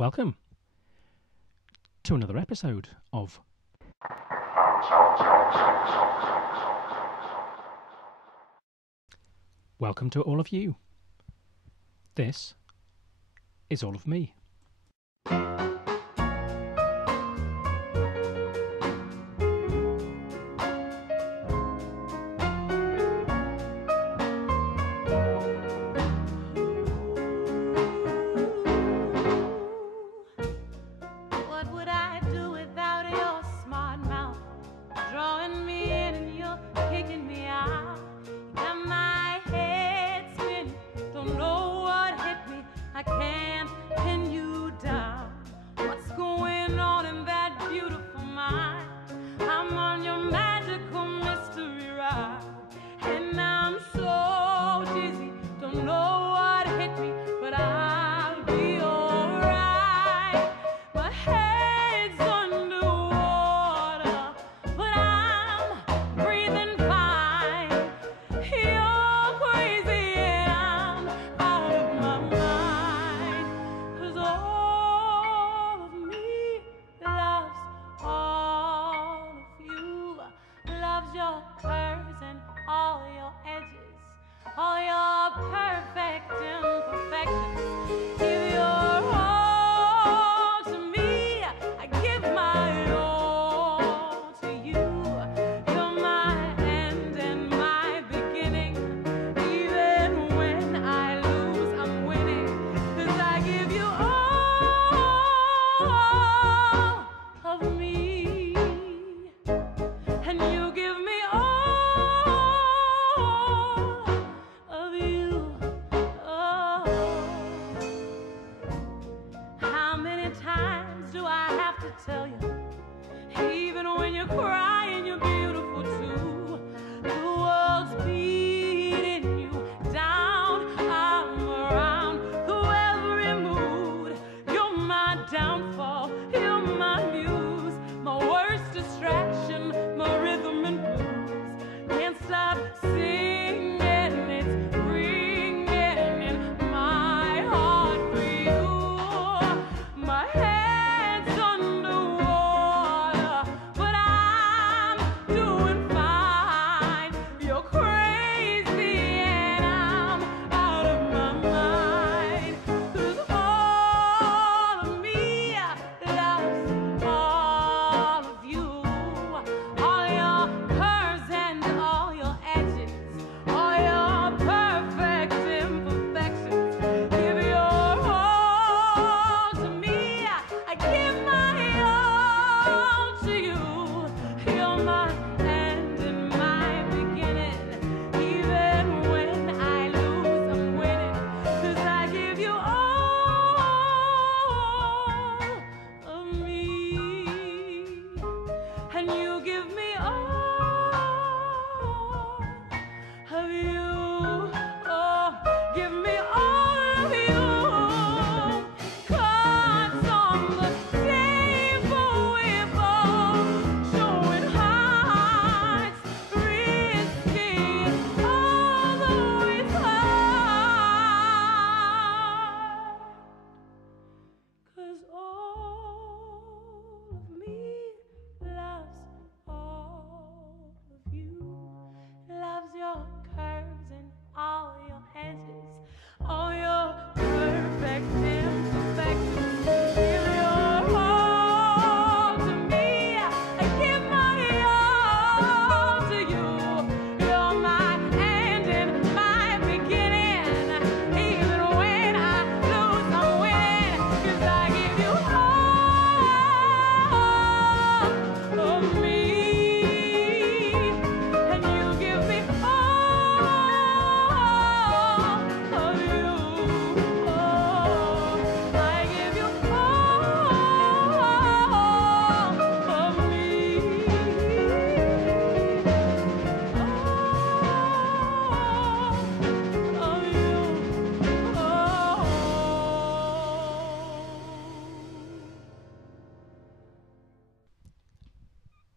Welcome to another episode of Welcome to all of you. This is all of me.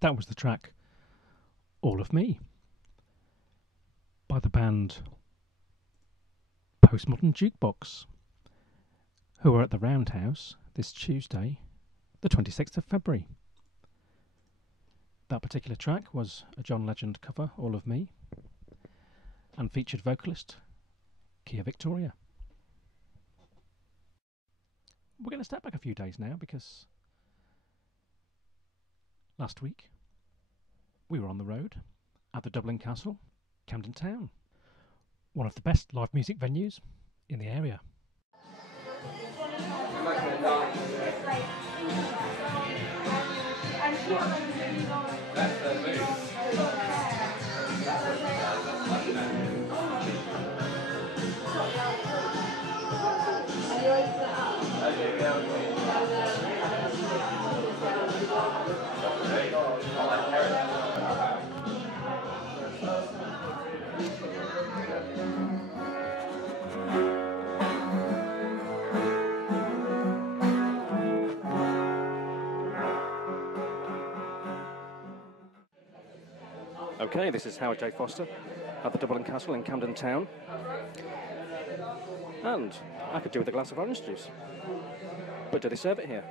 That was the track All of Me by the band Postmodern Jukebox, who are at the Roundhouse this Tuesday, the 26th of February. That particular track was a John Legend cover, All of Me, and featured vocalist Kiah Victoria. We're going to step back a few days now because last week we were on the road at the Dublin Castle, Camden town, one of the best live music venues in the area. Okay, this is Howard J. Foster at the Dublin Castle in Camden town, and I could do with a glass of orange juice, but do they serve it here?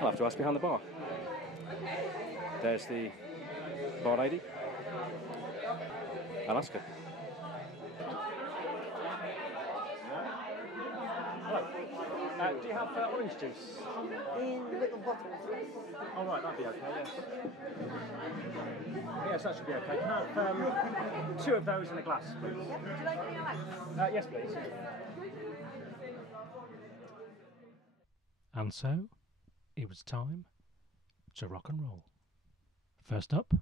I'll have to ask behind the bar. There's the bar lady. I'll ask her. Hello. Do you have orange juice? In little bottles. Oh right, that'd be okay, yes. Yes, that should be okay. Can I have 2 of those in a glass, please? Yeah. Would you like any ice? Yes, please. And so, it was time to rock and roll. First up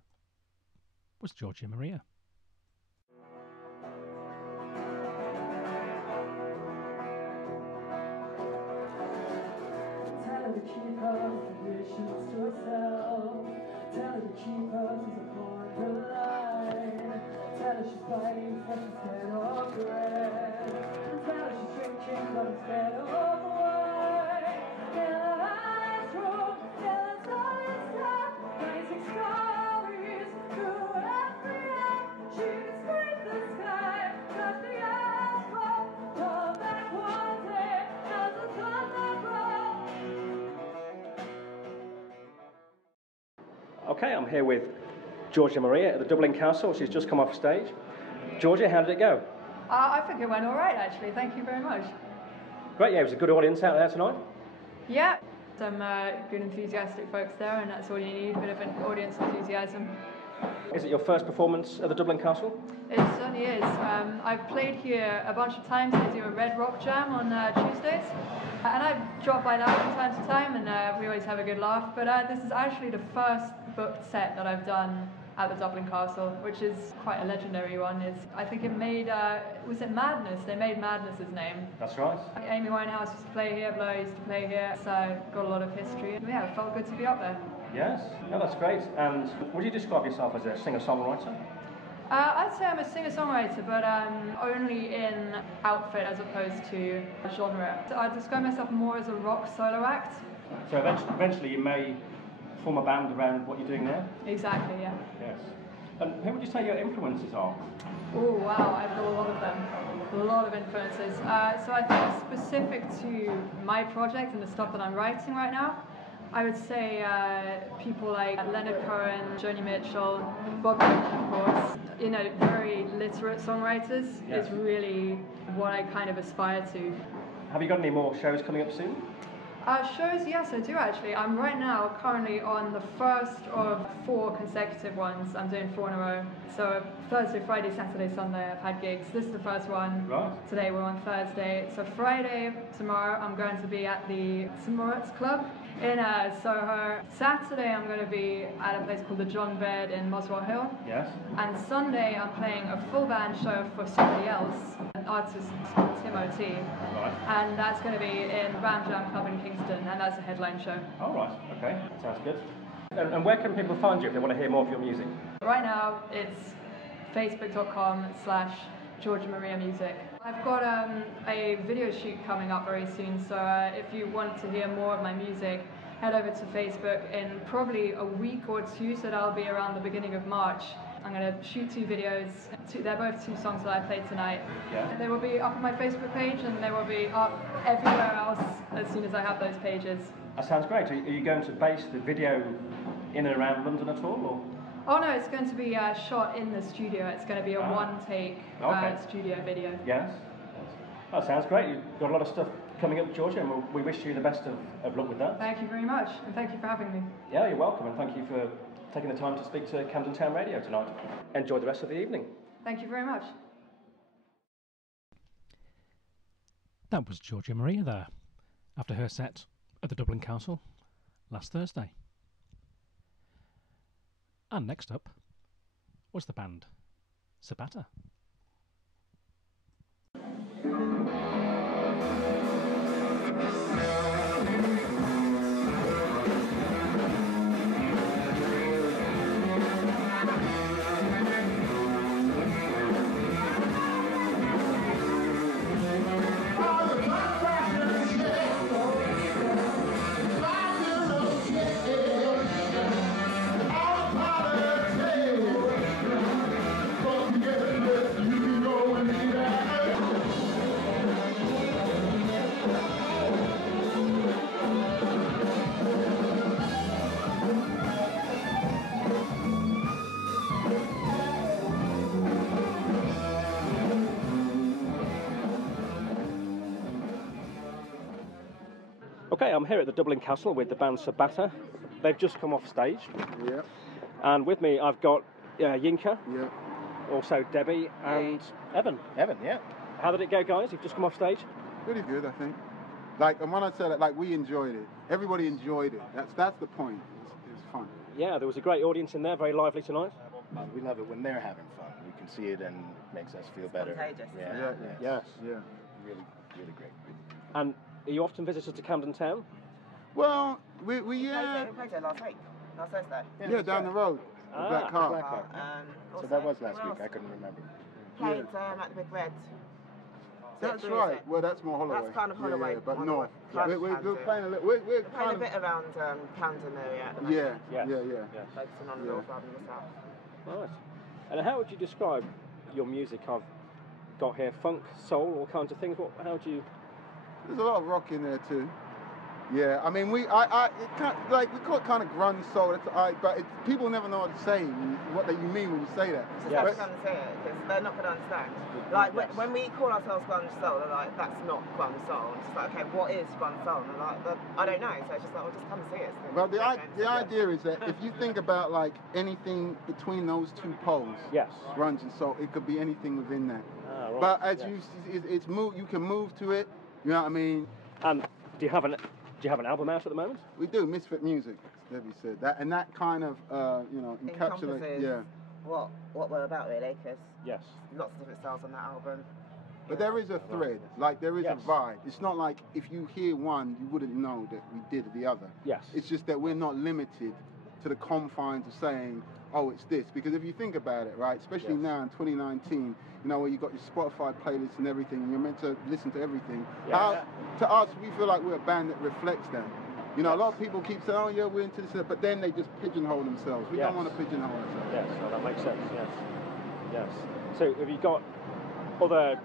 was Georgia Maria. Tell her to keep her conditions to herself. Tell her to keep hers as a point of line. Tell her she's biting flesh instead of bread. Tell her she's drinking blood instead of wine. Tell her it's wrong. Tell her it's all inside. Rising stories through every act. She can scrape the sky, touch the asphalt. Come back one day as the thunder rolls. Okay, I'm here with Georgia Maria at the Dublin Castle. She's just come off stage. Georgia, how did it go? I think it went all right, actually. Thank you very much. Great, yeah, it was a good audience out there tonight. Yeah, some good enthusiastic folks there, and that's all you need, a bit of an audience enthusiasm. Is it your first performance at the Dublin Castle? It certainly is. I've played here a bunch of times. They do a Red Rock Jam on Tuesdays, and I drop by that from time to time, and we always have a good laugh. But this is actually the first booked set that I've done at the Dublin Castle, which is quite a legendary one. I think it made, was it Madness? They made Madness his name. That's right. Amy Winehouse used to play here, Blur used to play here, so got a lot of history. Yeah, it felt good to be up there. Yes, no, that's great. And would you describe yourself as a singer-songwriter? I'd say I'm a singer-songwriter, but only in outfit as opposed to genre. So I'd describe myself more as a rock solo act. So eventually you may form a band around what you're doing now? Exactly, yeah. Yes. And who would you say your influences are? Oh wow, I've got a lot of them. A lot of influences. So I think specific to my project and the stuff that I'm writing right now, I would say people like Leonard Cohen, Joni Mitchell, Bob Dylan, of course. You know, very literate songwriters Yes. is really what I kind of aspire to. Have you got any more shows coming up soon? Shows, yes, I do actually. I'm right now currently on the first of 4 consecutive ones. I'm doing 4 in a row. So Thursday, Friday, Saturday, Sunday, I've had gigs. This is the first one. Right. Today we're on Thursday. So Friday, tomorrow, I'm going to be at the St. Moritz Club in Soho. Saturday, I'm going to be at a place called the John Baird in Muswell Hill. Yes. And Sunday, I'm playing a full band show for somebody else, an artist called Tim O.T. Right. And that's going to be in Ram Jam Club in Kingston, and that's a headline show. Oh, right. Okay. Sounds good. And where can people find you if they want to hear more of your music? Right now, it's facebook.com/Georgia Maria Music. I've got a video shoot coming up very soon, so if you want to hear more of my music, head over to Facebook in probably a week or 2, so that'll be around the beginning of March. I'm going to shoot 2 videos. They're both 2 songs that I played tonight. Yeah. They will be up on my Facebook page and they will be up everywhere else as soon as I have those pages. That sounds great. Are you going to base the video in and around London at all? Or? Oh no, it's going to be shot in the studio. It's going to be a one-take studio video. Yes. That sounds great. You've got a lot of stuff coming up, Georgia, and we wish you the best of luck with that. Thank you very much, and thank you for having me. Yeah, you're welcome, and thank you for taking the time to speak to Camden Town Radio tonight. Enjoy the rest of the evening. Thank you very much. That was Georgia Maria there, after her set at the Dublin Castle last Thursday. And next up was the band Sabata. Okay, I'm here at the Dublin Castle with the band Sabata. They've just come off stage. Yeah. And with me I've got Yinka, Yeah. also Debbie and Evan. Evan, yeah. How did it go, guys? You've just come off stage? Pretty good, I think. Like, and when I say that, like, we enjoyed it. Everybody enjoyed it. That's the point. It was fun. Yeah, there was a great audience in there, very lively tonight. We love it when they're having fun. We can see it and it makes us feel better. Contagious, Yeah, isn't it? Yes. Yeah. Really, really great. And are you often visitors to Camden Town? Well, we We yeah. played it last week, last Thursday. Yeah, down the road. The Black Car. Black Car. So Also, that was last where week. else? I couldn't remember. Played at the Big Red. That's Is right. it? Well, that's more Holloway. That's kind of Holloway. Yeah, but Holloway. no. Kind of We're Camden. playing a little. We're We're playing kind a of. bit around Camden area at the moment. Yeah. Yes. Yeah. Focusing on the Yeah. north rather than the south. Nice. And how would you describe your music? I've got here funk, soul, all kinds of things. How would you... There's a lot of rock in there too. Yeah, I mean, it call it kind of grunge soul. But people never know what to say, what you mean when you say that. Just Yes. have to come and say it, because they're not going to understand. Like, Yes. when we call ourselves grunge soul, they're like, that's not grunge soul. It's just like, okay, what is grunge soul? And they're like, I don't know. So it's just like, well, just come and see it. Well, the idea is that if you think about like anything between those two poles, Yes. grunge and soul, it could be anything within that. Ah, right. But as Yes. it's move, you can move to it. You know what I mean? And do you have an album out at the moment? We do Misfit Music, as Debbie said. That kind of encapsulates. Encompasses Yeah. what we're about, really, because Yes. lots of different styles on that album. But there is a thread, like there is Yes. a vibe. It's not like if you hear one, you wouldn't know that we did the other. Yes. It's just that we're not limited to the confines of saying, oh, it's this. Because if you think about it, right, especially Yes. now in 2019, where you've got your Spotify playlists and everything, and you're meant to listen to everything. Yeah. To us, we feel like we're a band that reflects that. A lot of people keep saying, oh, yeah, we're into this, but then they just pigeonhole themselves. We Yes. don't want to pigeonhole ourselves. Yes, well, that makes sense, yes. Yes. So have you got other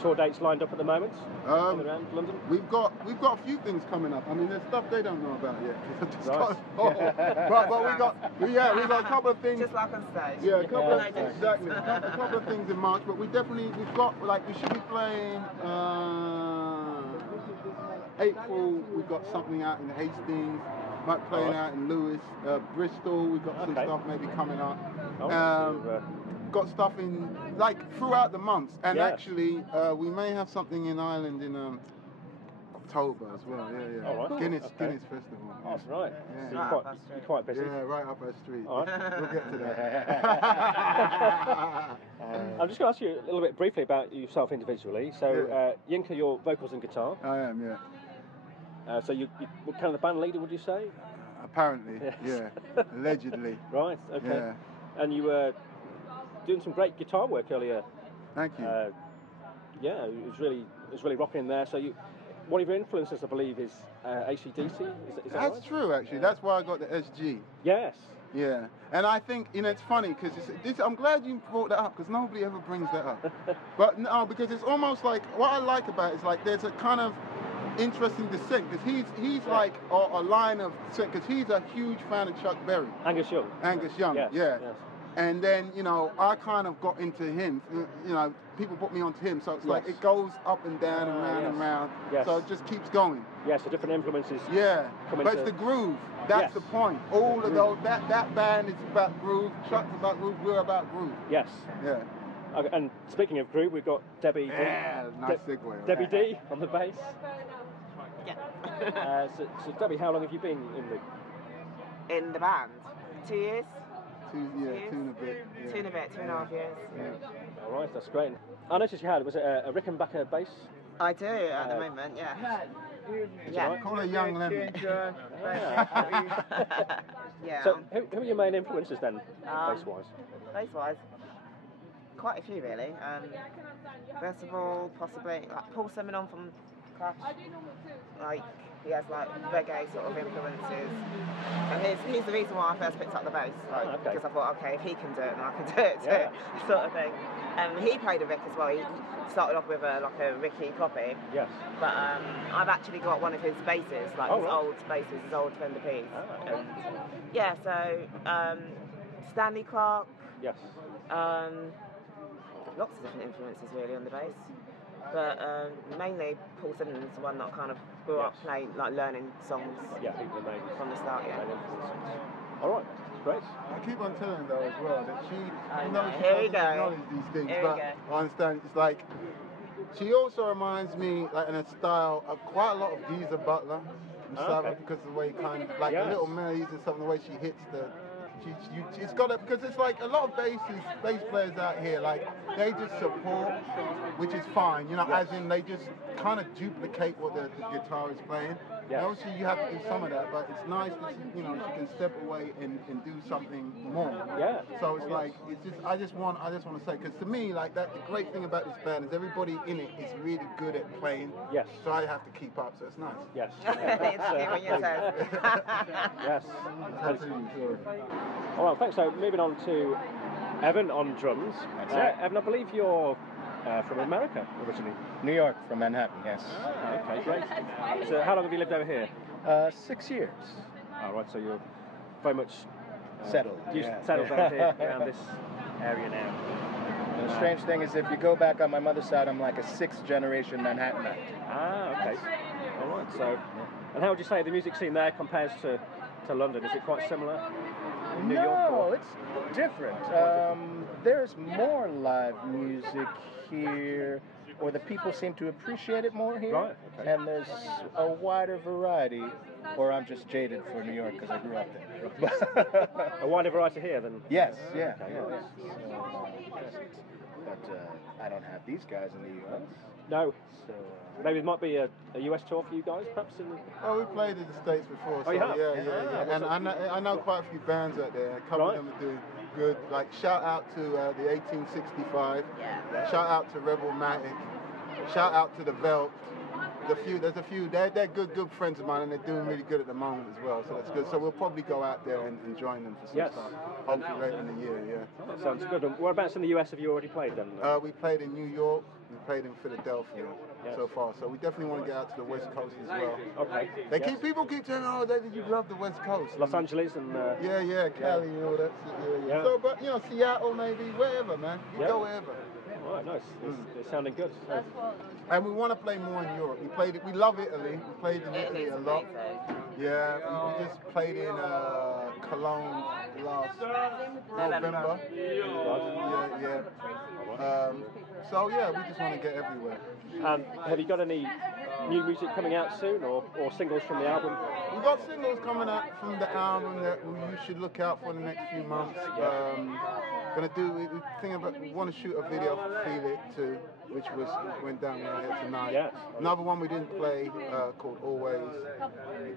tour dates lined up at the moment in and around London? We've got a few things coming up. I mean, there's stuff they don't know about yet. 'Cause I just Right. but we got a couple of things. Just like on stage. Yeah, a couple Yeah. of exactly. A couple of things in March, but we've got we should be playing April. We've got something out in Hastings. Might be playing out in Lewis, Bristol. We've got some Okay. stuff maybe coming up. Oh, Got stuff in throughout the months, and Yes. actually we may have something in Ireland in October as well. Yeah. All right. Guinness Okay. Guinness Festival. Oh, that's right. Yeah. So Right up our street. you're quite busy. Yeah, right up our street. All right. We'll get to that. I'm just going to ask you a little bit briefly about yourself individually. So, Yinka, your vocals and guitar. I am, yeah. So you were kind of the band leader, would you say? Apparently, Yes. yeah. Allegedly. Right. Okay. Yeah. And you were doing some great guitar work earlier. Thank you. Yeah, it was really rocking there. So one of your influences, I believe, is AC/DC. Is that That's right? true, actually. That's why I got the SG. Yes. Yeah, and I think, you know, it's funny because I'm glad you brought that up because nobody ever brings that up. But no, because it's almost like, what I like about it is like there's a kind of interesting descent because he's like a line of descent because he's a huge fan of Chuck Berry. Angus Young. Angus Young, Yes, yeah. yes. And then, you know, I kind of got into him, you know, people put me onto him, so it's like it goes up and down and round and round, so it just keeps going. Yeah, so different influences. Yeah, but it's the groove, that's the point. All of those, that band is about groove, Chuck's about groove, we're about groove. Yes. Yeah. Okay, and speaking of groove, we've got Debbie nice segue. Debbie D on the bass. Yeah. So Debbie, how long have you been In the band? 2 years? 2 and a bit. Yeah. 2 and a bit, 2.5 years. Yeah. All right, that's great. I noticed you had, was it a Rickenbacker bass? I do at the moment, yeah. Yeah. Call her Young Lemon. Yeah. So who are your main influences then, bass-wise? Bass-wise, quite a few really. First of all, possibly like Paul Simonon from Clash. Like he has like reggae sort of influences, and he's the reason why I first picked up the bass. Like because I thought, okay, if he can do it, then I can do it too, sort of thing. He played a Rick as well. He started off with like a Ricky copy. Yes. But I've actually got one of his basses, like his old basses, his old Fender P's. Yeah, so Stanley Clarke. Yes. Lots of different influences really on the bass, but mainly Paul Simon's the one that I kind of grew up playing, like learning songs. Yeah, people are main from the start. Yeah. All right, great. I keep on telling though as well that she Here we doesn't go. acknowledge these things, but I understand it's like she also reminds me, like in a style, of quite a lot of Geezer Butler and stuff because of the way kind of like the little melodies and stuff, and the way she hits the. It's got because it's like a lot of bass players out here, like they just support, which is fine, you know, as in they just kind of duplicate what the guitar is playing. And obviously you have to do some of that, but it's nice that you know she can step away and do something more. Yeah. So it's like it's just I just want to say because to me like that the great thing about this band is everybody in it is really good at playing. Yes. So I have to keep up, so it's nice. Yes. Yes. All right, thanks. So moving on to Evan on drums. Evan, I believe you're from America originally. New York, from Manhattan, yes. Okay, great. So how long have you lived over here? 6 years. All right, so you're very much settled. Settled down here around this area now. The strange thing is if you go back on my mother's side, I'm like a 6th generation Manhattanite. Okay. All right, so, and how would you say the music scene there compares to London? Is it quite similar in New York? No, it's different. There's more live music here, or the people seem to appreciate it more here. Right, okay. And there's a wider variety, or I'm just jaded for New York because I grew up there. A wider variety here than? Yes, yeah. Okay, yeah. Yes. But I don't have these guys in the U.S. No. So maybe it might be a US tour for you guys, perhaps? Oh, we played in the States before. Oh, you have? Yeah. And I know quite a few bands out there. A couple of them are doing good. Like, shout out to the 1865. Yeah. Shout out to Rebelmatic. Shout out to the Velt. There's a few. They're good friends of mine, and they're doing really good at the moment as well. So that's good. So we'll probably go out there and join them for some stuff. Hopefully later in the year. Yeah. Oh, sounds good. And whereabouts in the US have you already played then? We played in New York. We played in Philadelphia so far. So we definitely want to get out to the West Coast as well. Okay. People keep saying, "Oh, you love the West Coast." Los Angeles and. Cali and all that. Yeah. So, but Seattle maybe, wherever, man. You go wherever. All right, nice. It's sounding good. And we want to play more in Europe. We love Italy. We played in Italy a lot. Yeah, we just played in Cologne last November. So yeah, we just want to get everywhere. Have you got any new music coming out soon, or singles from the album? We've got singles coming out from the album that you should look out for in the next few months. We want to shoot a video for Feel It too. which went down right here tonight. Yes. Another one we didn't play called Always,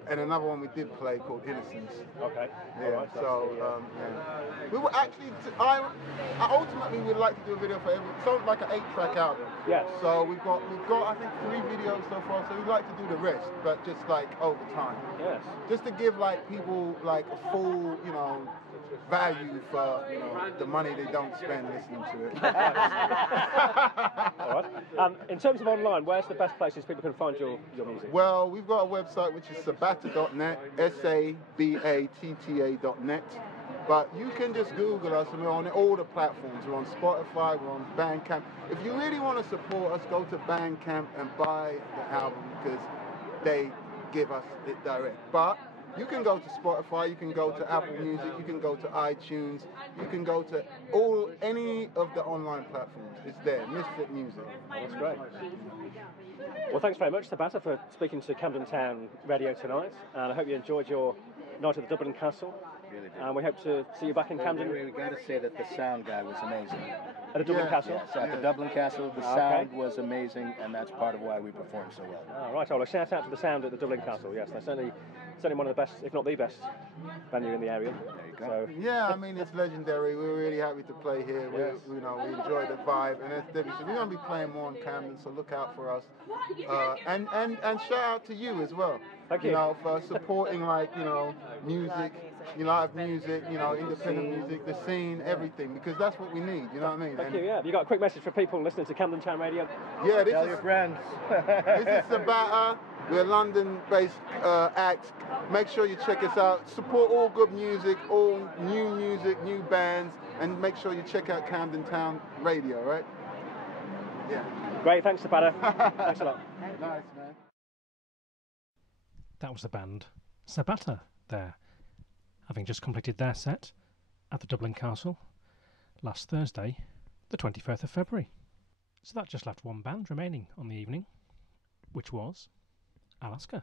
and another one we did play called Innocence. Okay. Yeah. All right, So we were actually. I ultimately would like to do a video for every. So like an 8-track album. Yes. So we've got I think 3 videos so far. So we'd like to do the rest, but just like over time. Yes. Just to give like people like a full, value for the money they don't spend listening to it. All right. In terms of online, where's the best places people can find your music? Well, we've got a website which is sabatta.net, sabatta.net. But you can just Google us, and we're on all the platforms. We're on Spotify, we're on Bandcamp. If you really want to support us, go to Bandcamp and buy the album because they give us it direct. But you can go to Spotify, you can go to Apple Music, you can go to iTunes, you can go to any of the online platforms. It's there, Misfit Music. That's great. Well, thanks very much, Sabatta, for speaking to Camden Town Radio tonight, and I hope you enjoyed your night at the Dublin Castle. Really did. And we hope to see you back in Camden. We got to say that the sound guy was amazing. At the Dublin Castle? Yes, at the Dublin Castle, the sound was amazing, and that's part of why we performed so well. Oh, right, well, a shout out to the sound at the Dublin Castle. Yes, they're certainly one of the best, if not the best, venue in the area. There you go. So. Yeah, I mean, it's legendary. We're really happy to play here. Yes. We enjoy the vibe, and as Debbie said, we're going to be playing more in Camden, so look out for us. And shout out to you as well. Thank you. For supporting music, live music, independent music, the scene, everything, because that's what we need. You know what I mean? Thank you. Yeah. Have you got a quick message for people listening to Camden Town Radio? Yeah, Tell your friends. This is Sabatta. We're a London-based act. Make sure you check us out. Support all good music, all new music, new bands, and make sure you check out Camden Town Radio, right? Yeah. Great. Thanks, Sabatta. Thanks a lot. Nice, man. That was the band Sabatta there, having just completed their set at the Dublin Castle last Thursday, the 21st of February. So that just left one band remaining on the evening, which was Alaska.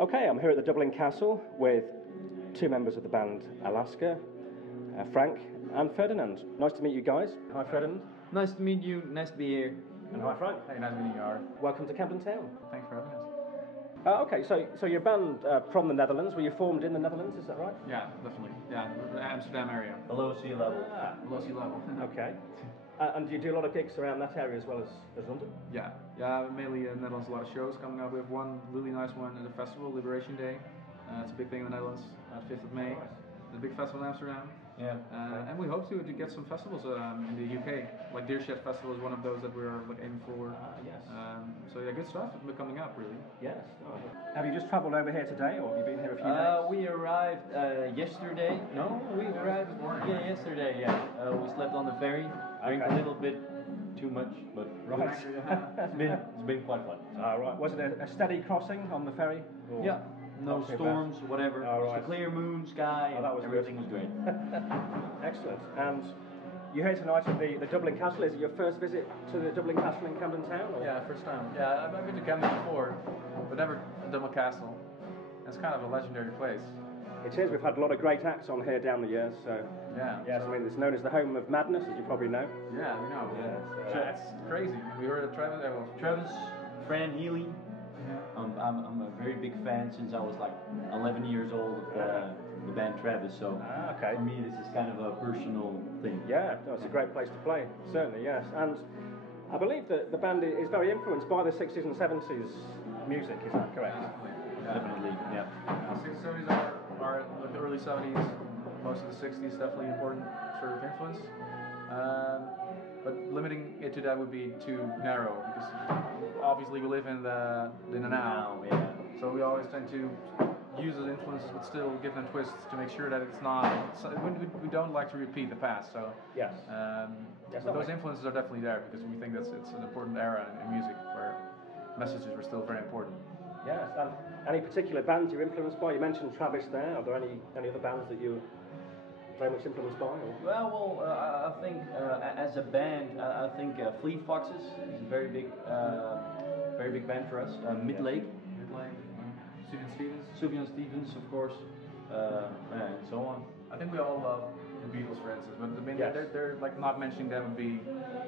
Okay, I'm here at the Dublin Castle with 2 members of the band Alaska, Frank and Ferdinand. Nice to meet you guys. Hi, Ferdinand. Nice to meet you. Nice to be here. And hi, Frank. Hey, nice meeting you, Art. Welcome to Camden Town. Thanks for having us. Okay, so you're a band from the Netherlands. Were you formed in the Netherlands? Is that right? Yeah, definitely. Yeah, the Amsterdam area. Below sea level. Below sea level. Okay. And do you do a lot of gigs around that area as well as London? Yeah, mainly in the Netherlands. A lot of shows coming up. We have one really nice one at the festival, Liberation Day. It's a big thing in the Netherlands, 5th of May. The big festival in Amsterdam. Yeah. And we hope to get some festivals in the UK. Like Deershed Festival is one of those that we're aiming for. Yes. So yeah, good stuff coming up, really. Yes. Have you just travelled over here today, or have you been here a few days? We arrived yesterday. No, we arrived yesterday. Yeah. We slept on the ferry. Drank a little bit too much, but right. it's been quite fun. Right. Was it a steady crossing on the ferry? Or? Yeah. No storms, whatever. Right. Just a clear moon, sky, that was everything was great. Excellent. And you're here tonight at the Dublin Castle. Is it your first visit to the Dublin Castle in Camden Town? Or? Yeah, first time. Yeah, I've been to Camden before, but never Dublin Castle. It's kind of a legendary place. It is. We've had a lot of great acts on here down the years. So yes, I mean it's known as the home of madness, as you probably know. Yeah, we know. Yeah, So that's crazy. We heard of Travis. Travis, Fran Healy. I'm a very big fan since I was like 11 years old of the band Travis. So okay. For me, this is kind of a personal thing. Yeah, no, it's a great place to play. Certainly, yes. And I believe that the band is very influenced by the 60s and 70s music. Is that correct? Definitely. Yeah. The 60s, 70s are like the early 70s. Most of the 60s definitely important sort of influence. But limiting it to that would be too narrow because obviously we live in the now. Yeah. So we always tend to use those influences but still give them twists to make sure that it's not. We don't like to repeat the past. So yes. But those influences are definitely there because we think it's an important era in music where messages were still very important. Yes. And any particular bands you're influenced by? You mentioned Travis there. Are there any other bands that you very much influenced by? Or? Well, I think as a band, I think Fleet Foxes is a very big band for us. Midlake, Sufjan Stevens, of course, and so on. I think we all love the Beatles, for instance, but I mean, they're like not mentioning them would be.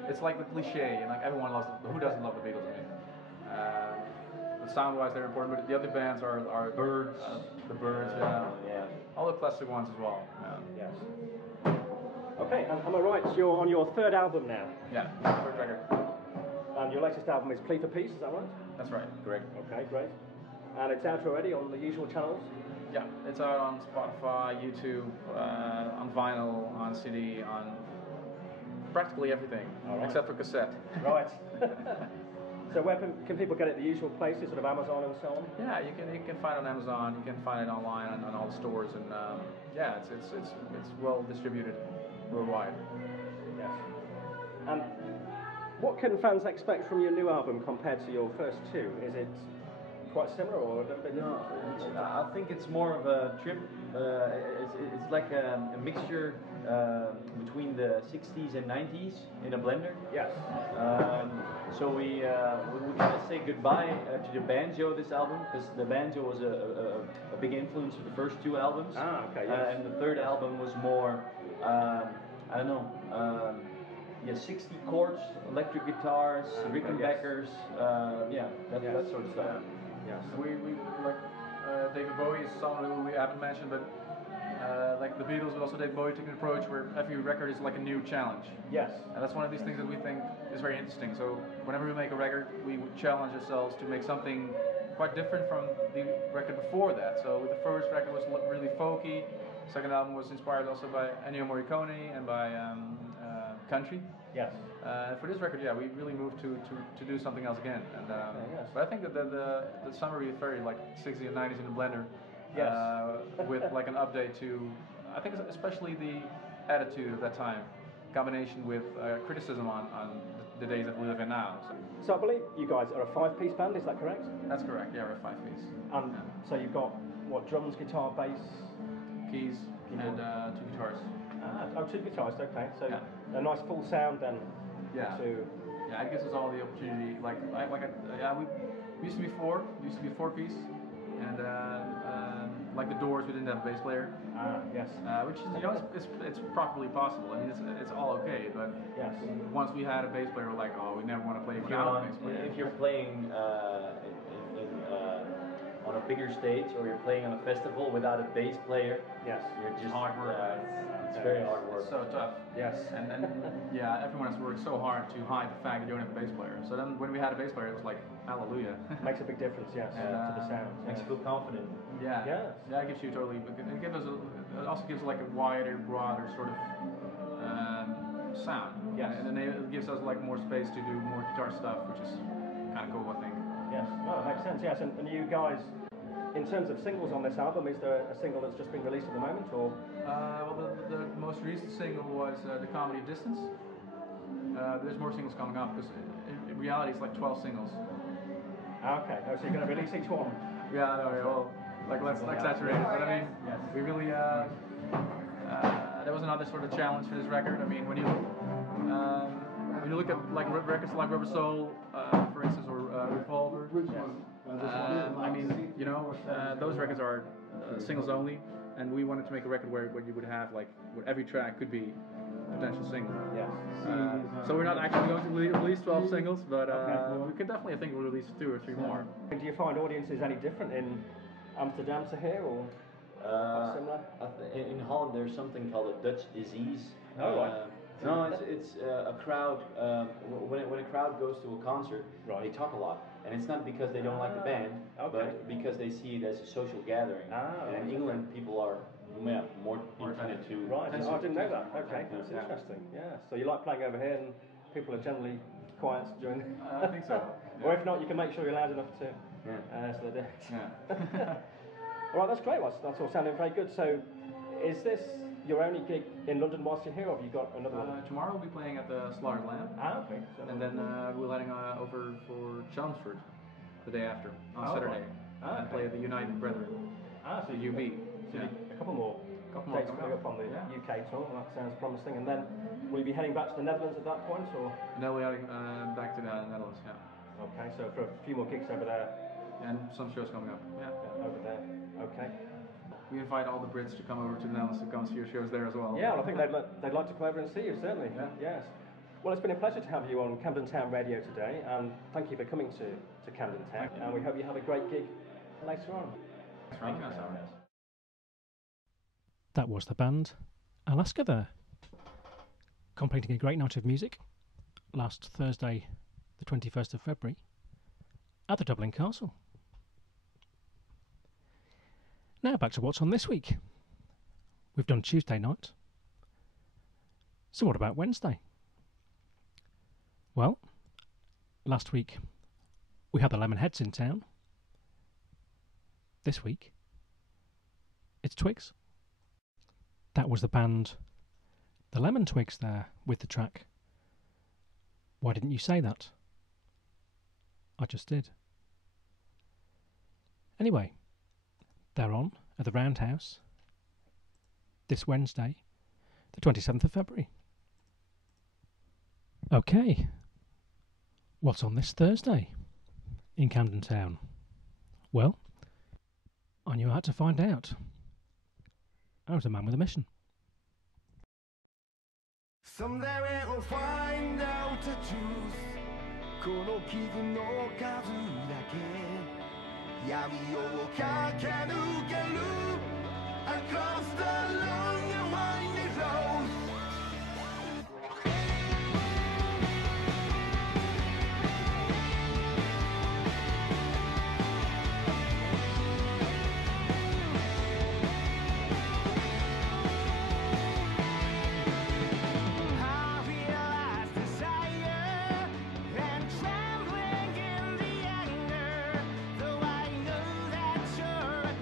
It's like the cliche, and like everyone loves. Who doesn't love the Beatles? I mean, but sound-wise, they're important. But the other bands are Birds, the Birds, all the classic ones as well. Yes. Okay, and am I right? You're on your third album now. Yeah, third record. And your latest album is Plea for Peace. Is that right? That's right. Correct. Okay, great. And it's out already on the usual channels? Yeah, it's out on Spotify, YouTube, on vinyl, on CD, on practically everything, except for cassette. Right. So where can people get it? The usual places, sort of Amazon and so on? Yeah, you can find it on Amazon. You can find it online on all the stores, and it's well distributed worldwide. Yes. And what can fans expect from your new album compared to your first two? Is it quite similar or a little bit different? No, I think it's more of a trip. It's like a mixture between the 60s and 90s in a blender. Yes. So we kind of say goodbye to the banjo this album because the banjo was a big influence for the first two albums. Ah, okay. Yes. And the third album was more, I don't know. 60 chords, electric guitars, Rickenbackers, that sort of stuff. Yes. We like David Bowie is someone who we haven't mentioned, but like the Beatles, but also David Bowie took an approach where every record is like a new challenge. Yes. And that's one of these things that we think is very interesting. So whenever we make a record, we would challenge ourselves to make something quite different from the record before that. So with the first record was really folky. Second album was inspired also by Ennio Morricone and by country. Yes. For this record, we really moved to do something else again. And yes. but I think that the summary is very like 60s and 90s in the blender. Yes. With like an update to, I think especially the attitude of that time, combination with criticism on the days that we live in now. So I believe you guys are a 5-piece band. Is that correct? That's correct. Yeah, we're a 5-piece. And so you've got what? Drums, guitar, bass, keys, and 2 guitars. Oh, 2 guitars. Okay. So a nice full sound then. Yeah. Yeah, it gives us all the opportunity. We used to be 4. We used to be a 4-piece, and like the Doors, we didn't have a bass player. Yes. Which is it's probably possible. I mean, it's all okay, but yes. Once we had a bass player, we're like, oh, we never want to play without a bass player. If you're playing on a bigger stage, or you're playing on a festival without a bass player, yes, you're just hard work. It's very hard work. It's so tough. Yes. And everyone has worked so hard to hide the fact that you don't have a bass player. So then when we had a bass player, it was like, hallelujah. Makes a big difference, yes, to the sound. Makes you feel confident. Yeah. Yes. Yeah, it gives you totally. It also gives like a wider, broader sort of sound. Yes. And then it gives us like more space to do more guitar stuff, which is kind of cool, I think. Yes. No, it makes sense. Yes. And you guys, in terms of singles on this album, is there a single that's just been released at the moment, or? Well, the most recent single was The Comedy of Distance. There's more singles coming up because in reality it's like 12 singles. Okay. Oh, so you're going to release each one? Yeah, no, well, like let's exaggerate it, but I mean, we really there was another sort of challenge for this record. I mean, when you look at like records like Rubber Soul, for instance, or Revolver. I mean, those records are singles only. and we wanted to make a record where you would have like where every track could be a potential single. Yes. So we're not actually going to release 12 singles, but we can definitely, I think, release 2 or 3 more. And do you find audiences any different in Amsterdam to here, or similar? In Holland, there's something called a Dutch disease. Oh, right. No, it's a crowd. When a crowd goes to a concert, right. they talk a lot, and it's not because they don't like the band, but because they see it as a social gathering. And in England, people are more inclined to. Right, I didn't know that. Okay, that's interesting. Yeah, so you like playing over here, and people are generally quiet during. I think so. Or if not, you can make sure you're loud enough to. So they do. Yeah. All right, that's great. That's all sounding very good. So, is this your only gig in London whilst you're here, or have you got another one? Tomorrow we'll be playing at the Slaughtered Lamb. Okay. And then we're heading over for Chelmsford the day after, on Saturday. Right. And play at the United Brethren. So the UB. A couple more dates coming up on the UK tour. Well, that sounds promising. And then will you be heading back to the Netherlands at that point, or? No, we're heading back to the Netherlands. Yeah. Okay, so for a few more gigs over there. And some shows coming up. Yeah. Over there. Okay. We invite all the Brits to come over to the Netherlands to come see your shows there as well. Yeah, well, I think they'd like to come over and see you, certainly. Yeah. Yes. Well, it's been a pleasure to have you on Camden Town Radio today, and thank you for coming to Camden Town. And we hope you have a great gig later on. Thank you. That was the band Alaska there, completing a great night of music last Thursday, the 21st of February, at the Dublin Castle. Now back to what's on this week. We've done Tuesday night. So what about Wednesday? Well, last week we had the Lemonheads in town. This week it's Twigs. That was the band the Lemon Twigs there with the track Why Didn't You Say That? I just did. Anyway, they're on at the Roundhouse this Wednesday, the 27th of February. Okay, what's on this Thursday in Camden Town? Well, I knew I had to find out. I was a man with a mission. Someday we'll find out the truth. この傷の数だけ闇を駆け抜ける Across the long and winding road.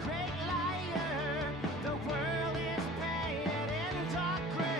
Great liar, the world is painted in dark gray.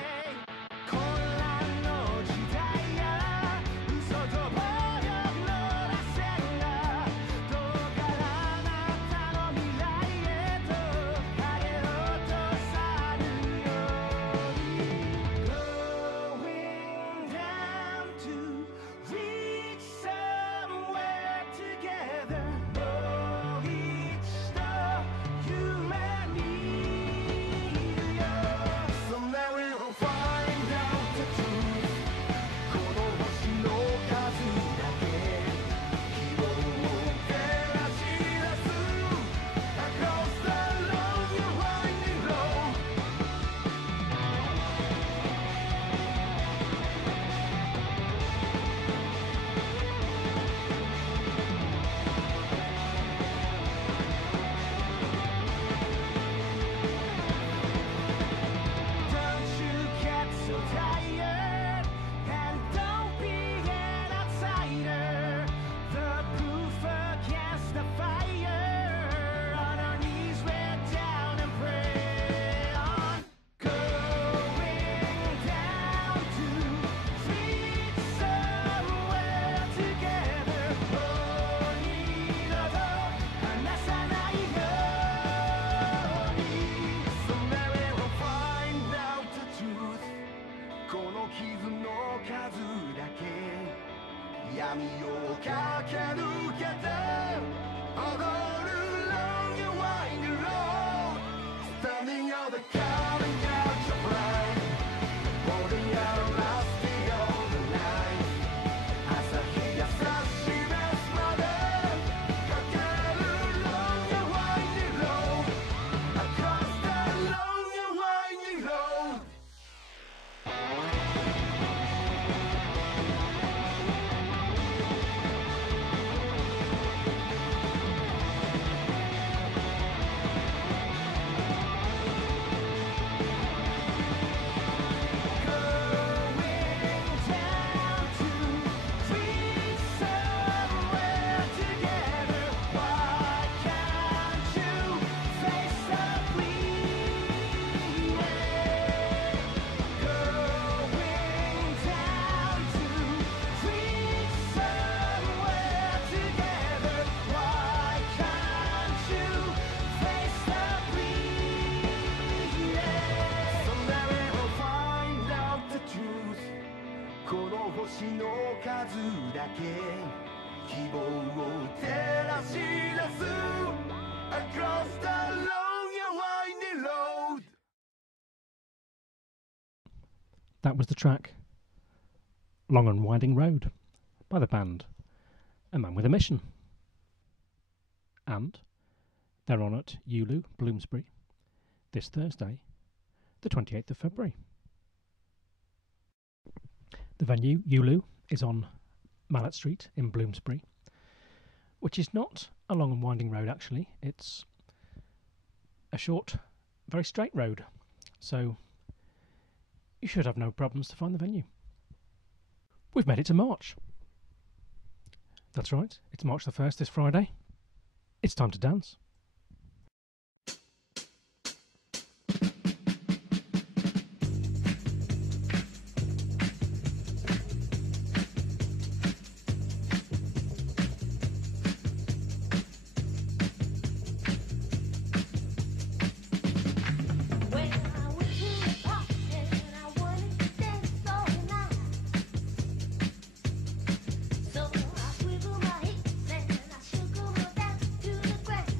That was the track Long and Winding Road by the band A Man with a Mission. And they're on at Ulu, Bloomsbury, this Thursday, the 28th of February. The venue, Ulu, is on Mallet Street in Bloomsbury, which is not a long and winding road actually, it's a short, very straight road, so you should have no problems to find the venue. We've made it to March. That's right, it's March the 1st this Friday. It's time to dance. So I wiggle my hips and I sugar my dance to the ground.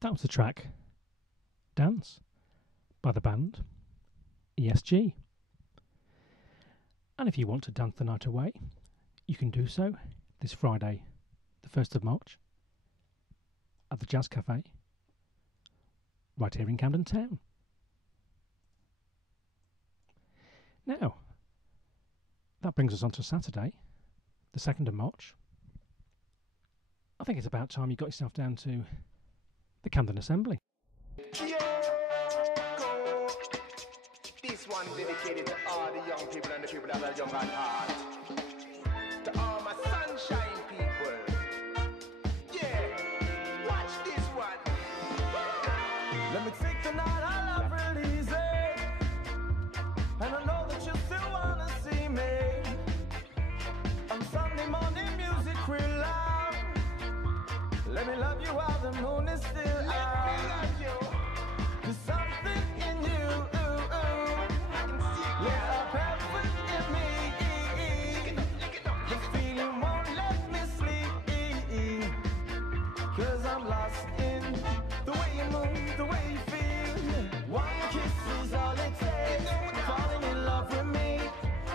That was the track Dance by the band ESG. And if you want to dance the night away, you can do so this Friday, the 1st of March, at the Jazz Cafe, right here in Camden Town. Now, that brings us on to Saturday, the 2nd of March. I think it's about time you got yourself down to the Camden Assembly. Kioko. This one dedicated to all the young people and the people that are young at heart. To all my sunshine people. Yeah, watch this one. Let me take the night I love real easy. And I know that you still wanna see me. On Sunday morning music real loud. Let me love you while the moon is still out. Let me love you. There's something in you, I can see it. lit up heaven in me. Lick it up, The feeling won't let me sleep. 'Cause I'm lost in the way you move, the way you feel. One kiss is all it takes. Falling in love with me.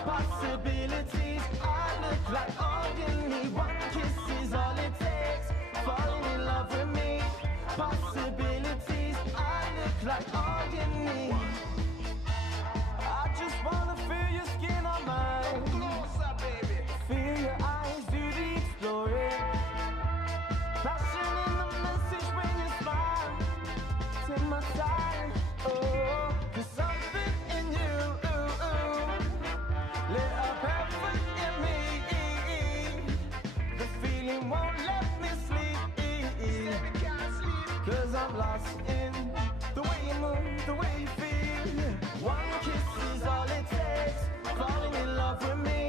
Possibilities, I look like all you need. One kiss is all it takes. Falling in love with me. Possibilities, I look like all you need. I just wanna feel your skin on mine. closer, baby. Feel your eyes do the exploring. Passion in the message when you smile. Take my time, oh. There's something in you, lit up heaven in me. The feeling won't let me sleep. Baby can't sleep. 'Cause I'm lost in the way you move, the way you feel. One kiss is all it takes. Falling in love with me.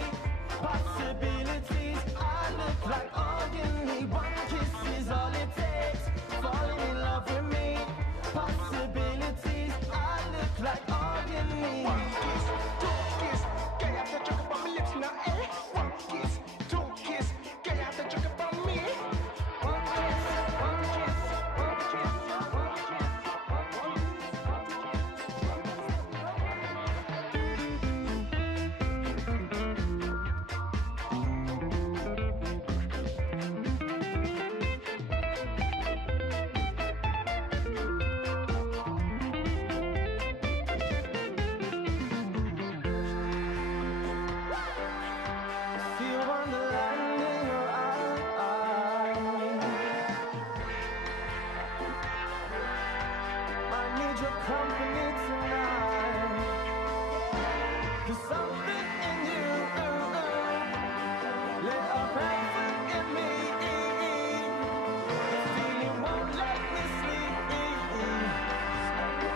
Possibilities, I look like all you need. One kiss is all it takes. Falling in love with me. Possibilities, I look like all you need. One kiss, two kiss. Can you have to choke up on my lips now, eh? One kiss, two kiss. Can you have to choke up on me? One kiss, one kiss, one kiss, one kiss, one kiss. Feel wonderland in your eyes. I need your company tonight. There's something in you, lit up heaven in me. The feeling won't let me sleep.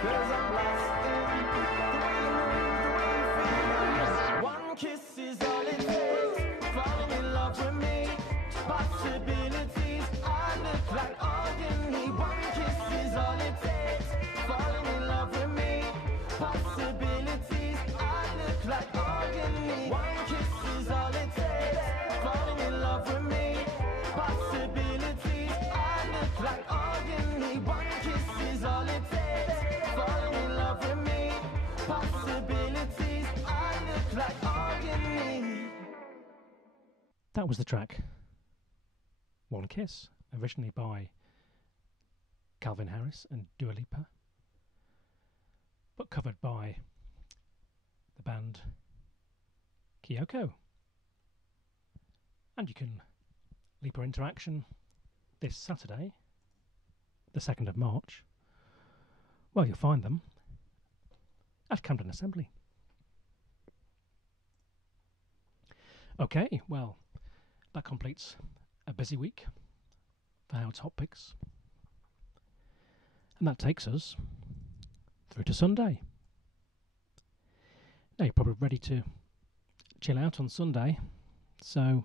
'Cause I'm lost in the way you move, the way you feel. One kiss is all it takes. Falling in love with me. Possibilities, I look like all you need. One kiss is all it takes. Falling in love with me. Possibilities, I look like all you need. One kiss is all it takes. Falling in love with me. Possibilities, I look like all you need. One kiss is all it takes. Falling in love with me. Possibilities, I look like all you need. That was the track One Kiss, originally by Calvin Harris and Dua Lipa, but covered by the band Kioko. And you can Lipa Interaction this Saturday, the 2nd of March. Well, you'll find them at Camden Assembly. Okay, well, that completes a busy week for Howard's Hotpicks. And that takes us through to Sunday. Now you're probably ready to chill out on Sunday, so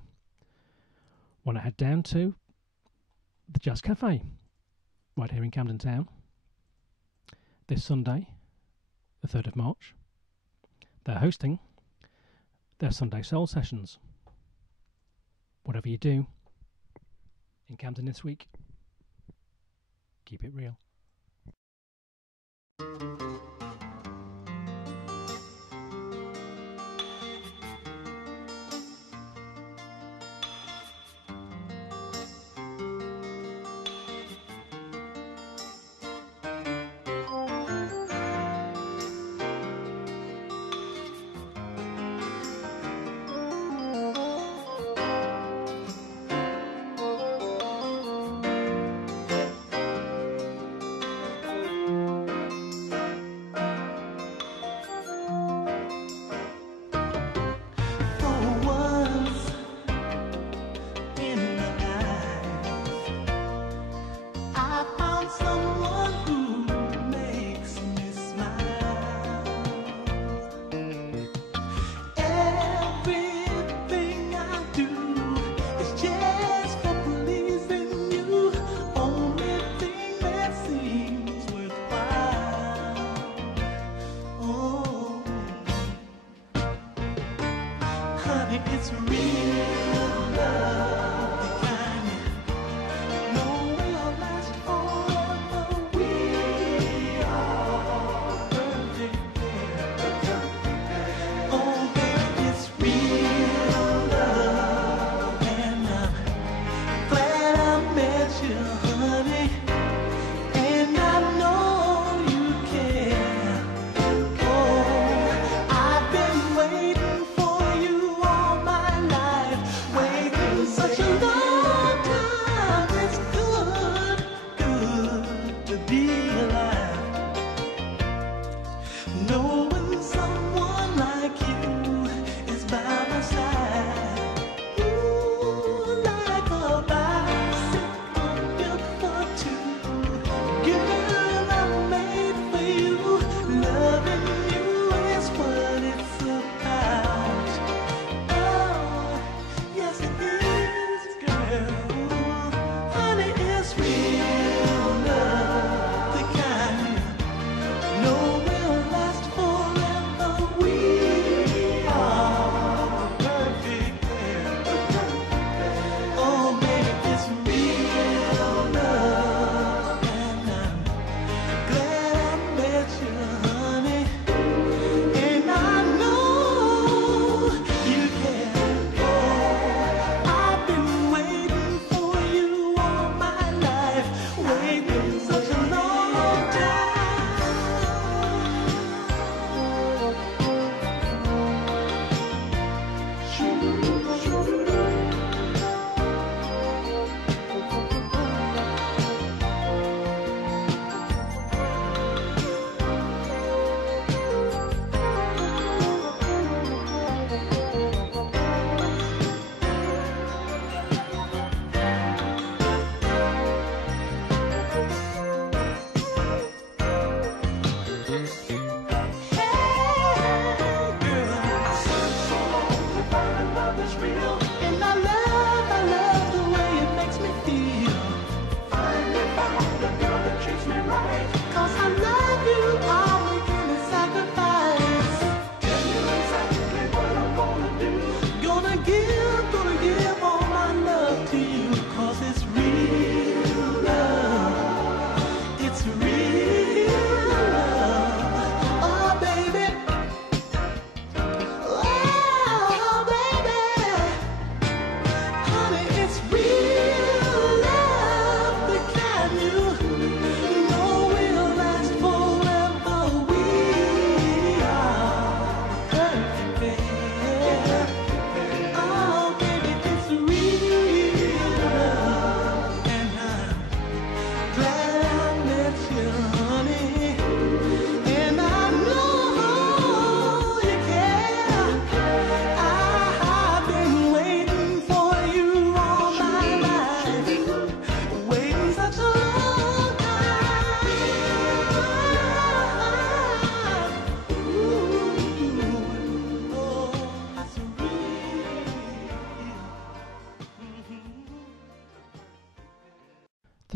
want to head down to the Jazz Cafe right here in Camden Town this Sunday, the 3rd of March. They're hosting their Sunday Soul Sessions. Whatever you do in Camden this week, keep it real.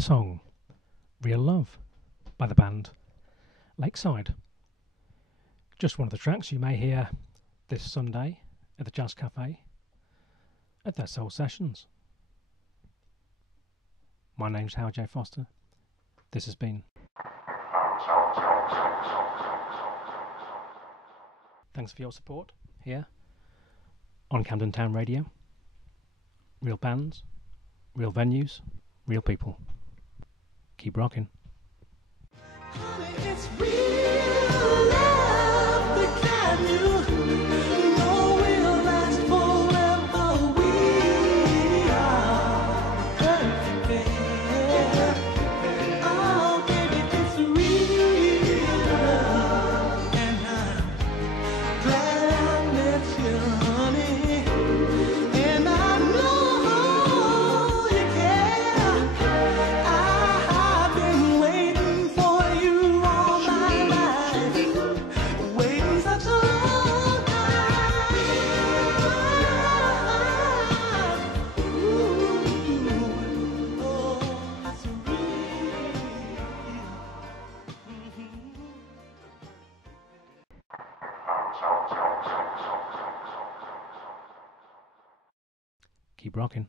The song Real Love by the band Lakeside. Just one of the tracks you may hear this Sunday at the Jazz Cafe at their Soul Sessions. My name's Howard J. Foster. This has been Thanks for your support here on Camden Town Radio. Real bands, real venues, real people. Keep rocking. Honey, it's real love that can you know we'll last forever. We are perfect. Oh, baby, it's real love, and I'm glad I met you, honey. And I know you care. I've been waiting for you all my life, waiting such a long time. Ooh, oh, it's real. Keep rocking.